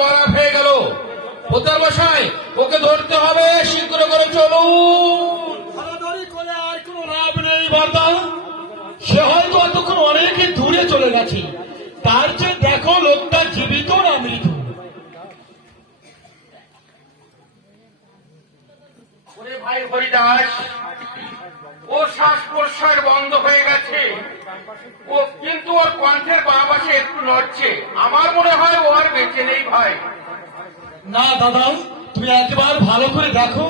মরা হয়ে গেল। পোতার বসায় ওকে ধরতে হবে শীঘ্র করে চলুন। করে আর কোনো লাভ নেই বার্তা সে হয়তো এতক্ষণ অনেক দূরে চলে গেছে। তার চেয়ে দেখো লোকটা জীবিত না মৃত। ভাই হরিদাস ও শ্বাস প্রশ্বাস বন্ধ হয়ে গেছে। ও কিন্তু ওর কণ্ঠের বাঁ পাশে একটু নড়ছে আমার মনে হয় ও আর বেঁচে নেই ভাই। না দাদা তুমি একবার ভালো করে দেখো।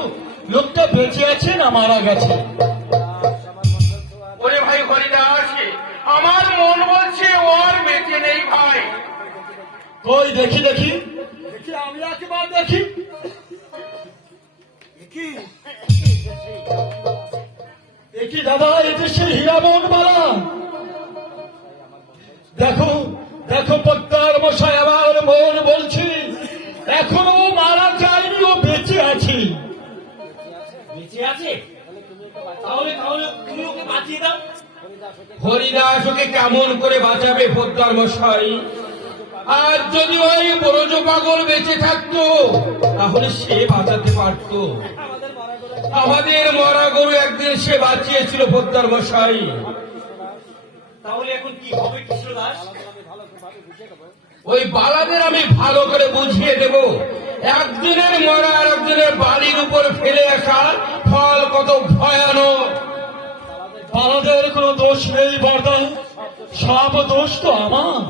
লোকটা বেঁচে আছে না মারা গেছে? ওরে ভাই হরিদাস আমার মন বলছে ও আর বেঁচে নেই ভাই। কই দেখি দেখি। দেখি আমি একবার দেখি। দেখি দাদা এটা সে হীরামন বালা দেখো দেখো পদ্মার মশাই আমার মন বলছি এখনও মারা যায়নি ও বেঁচে আছি। বেঁচে আছে? তাহলে তাহলে তুমি ওকে বাঁচিয়ে দাও। হরিদাস ওকে কেমন করে বাঁচাবে মশাই? আর যদি ওই বড়জ পাগল বেঁচে থাকতো তাহলে সে বাঁচাতে পারত। আমাদের মরা গরু একদিন সে বাঁচিয়েছিল পোদ্দার মশাই। তাহলে এখন কি হবে কৃষ্ণ দাস? ওই বালাদের আমি ভালো করে বুঝিয়ে দেব। একদিনের মরা আর একদিনের বালির উপর ফেলে আসা ফল কত ভয়ানক। বালাদের কোনো দোষ নেই বর্দা সব দোষ তো আমার।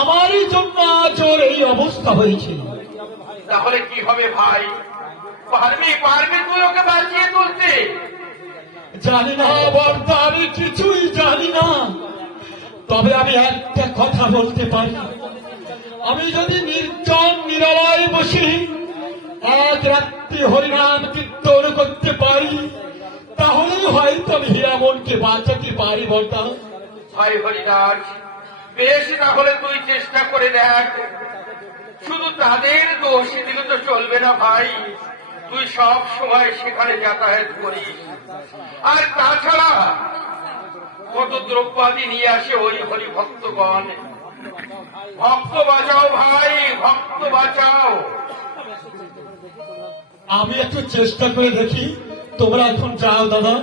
আমারই জন্য আজ ওর এই অবস্থা হয়েছে। তাহলে কি হবে ভাই? পারবি পারবি তুই ওকে বাঁচিয়ে তুলতে? জানি না বর্দা আমি কিছুই জানি না। তবে আমি একটা কথা বলতে পারি। আমি যদি নির্জন নিরলয় বসে এক রাত্রি হরিনাম কীর্তন করতে পারি, তাহলেই হয়তো আমি হীরামনকে বাঁচাতে পারি বর্দা ভাই হরিদাস বেশ তাহলে তুই চেষ্টা করে দেখ। শুধু তাদের দোষ দিলে তো চলবে না ভাই। তুই সব সময় সেখানে যাতায়াত করিস। আর তাছাড়া কত দ্রব্যাদি নিয়ে আসে ওই হরি ভক্তগণ। ভক্ত বাঁচাও ভাই ভক্ত বাঁচাও। আমি একটু চেষ্টা করে দেখি তোমরা এখন যাও দাদা।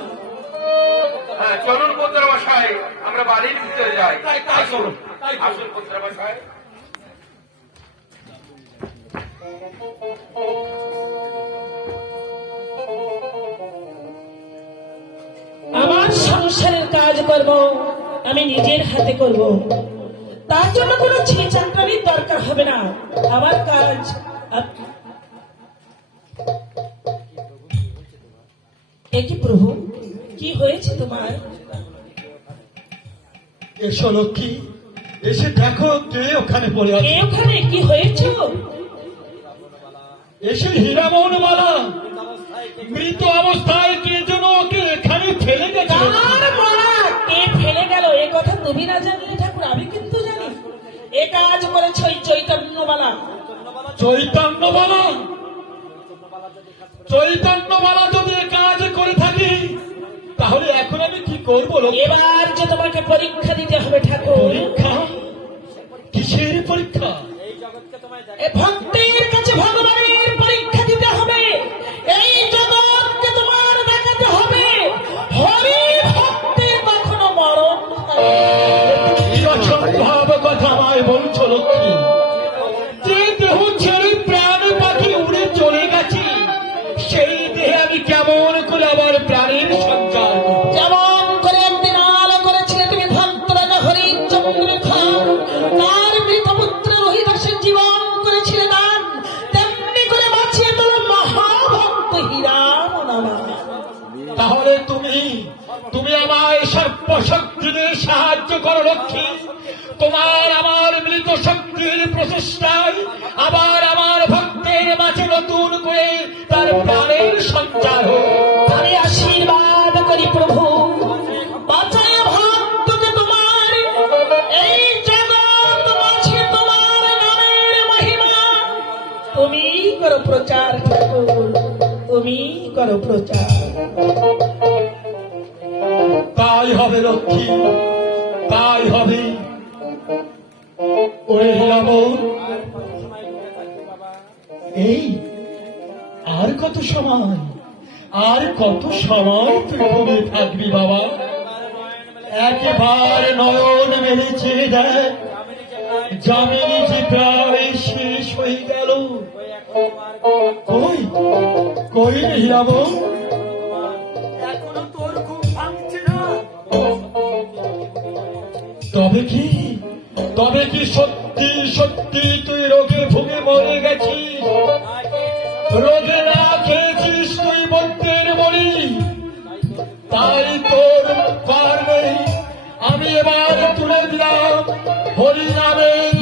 হ্যাঁ চলুন পুত্রমশাই আমরা বাড়ির ভিতরে যাই। তাই- করুন। আসুন পুত্রমশাই কাজ করব আমি নিজের হাতে করব। তার জন্য কোনো ছেচাটারির দরকার হবে না। আমার কাজ আপ- এ কি প্রভু? কি হয়েছে তোমার? এসো লক্ষ্মী এসে দেখো কে ওখানে পড়ে কে আছে ওখানে? কি হয়েছে? এসে হীরামন মালা মৃত অবস্থায় কাজ করেছে ওই চৈতন্যবালা। চৈতন্য বালা চৈতন্য বালা যদি কাজ করে থাকি তাহলে এখন আমি কি করব এবার যে তোমাকে পরীক্ষা দিতে হবে ঠাকুর। পরীক্ষা? কিসের পরীক্ষা? ভক্তের কাছে ভগবানের তুমি আমায় সর্বশক্তি দিয়ে সাহায্য করো, লক্ষ্মী। তোমার আমার মিলিত শক্তির প্রচেষ্টায় আবার আমার ভক্তের মাঝে নতুন করে তার প্রাণের সঞ্চার আমি আশীর্বাদ করি প্রভু। তুমি করো প্রচার তুমি করো প্রচার। হবে তাই হবে। এই আর কত সময়? আর কত সময় তুই ঘুমিয়ে থাকবি বাবা? একেবারে নয়ন মেরেছে, দেখ। জামিনী যে প্রায় শেষ হয়ে গেল। কই? কই রে তবে কি? তবে কি সত্যি সত্যি তুই রোগে ভুগে মরে গেছিস? রোগে না খেয়েছিস তুই বন্ধের মরি তাই তোর পার নেই। আমি এবার তুলে দিলাম হরি নামের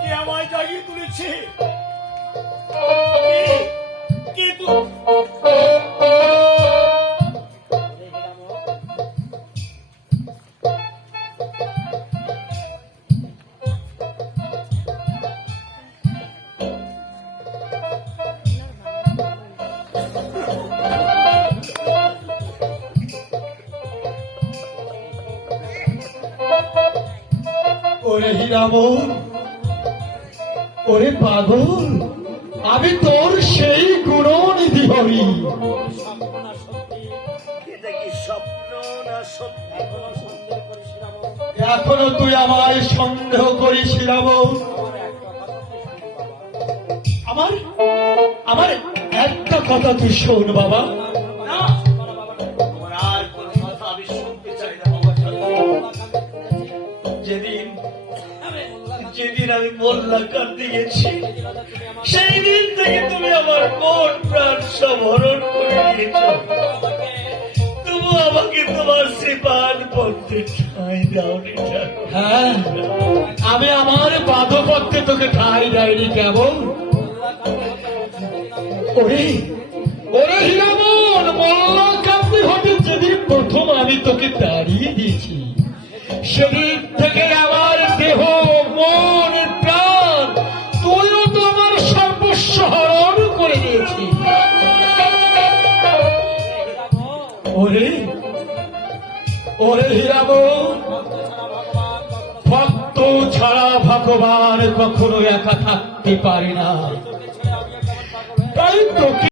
কে আমায় জাগিয়ে তুলেছে? কে? ওরে হীরামন ওরে পাগল আমি তোর সেই গুণনিধি হবি এখনও তুই আমায় সন্দেহ করিস হীরামন আমার আমার একটা কথা তুই শোন বাবা। যেদিন আমি মোল্লা কাঁদতে গেছি সেই দিন থেকে তুমি আমার মন প্রাণ সব হরণ করে দিয়েছ। তবু আমাকে তোমার শ্রীপান পড়তে ঠাঁই ঠাকুর। হ্যাঁ আমি আমার বাধপত্রে তোকে ঠাই দেয়নি কেমন? ওরে ওরে হীরামন মোল্লা কান্দি হতে যেদিন প্রথম আমি তোকে দাঁড়িয়ে দিয়েছি, সেদিন ওরে ওরে ভক্ত ছাড়া ভগবান কখনো একা থাকতে পারে না। তাই তোকে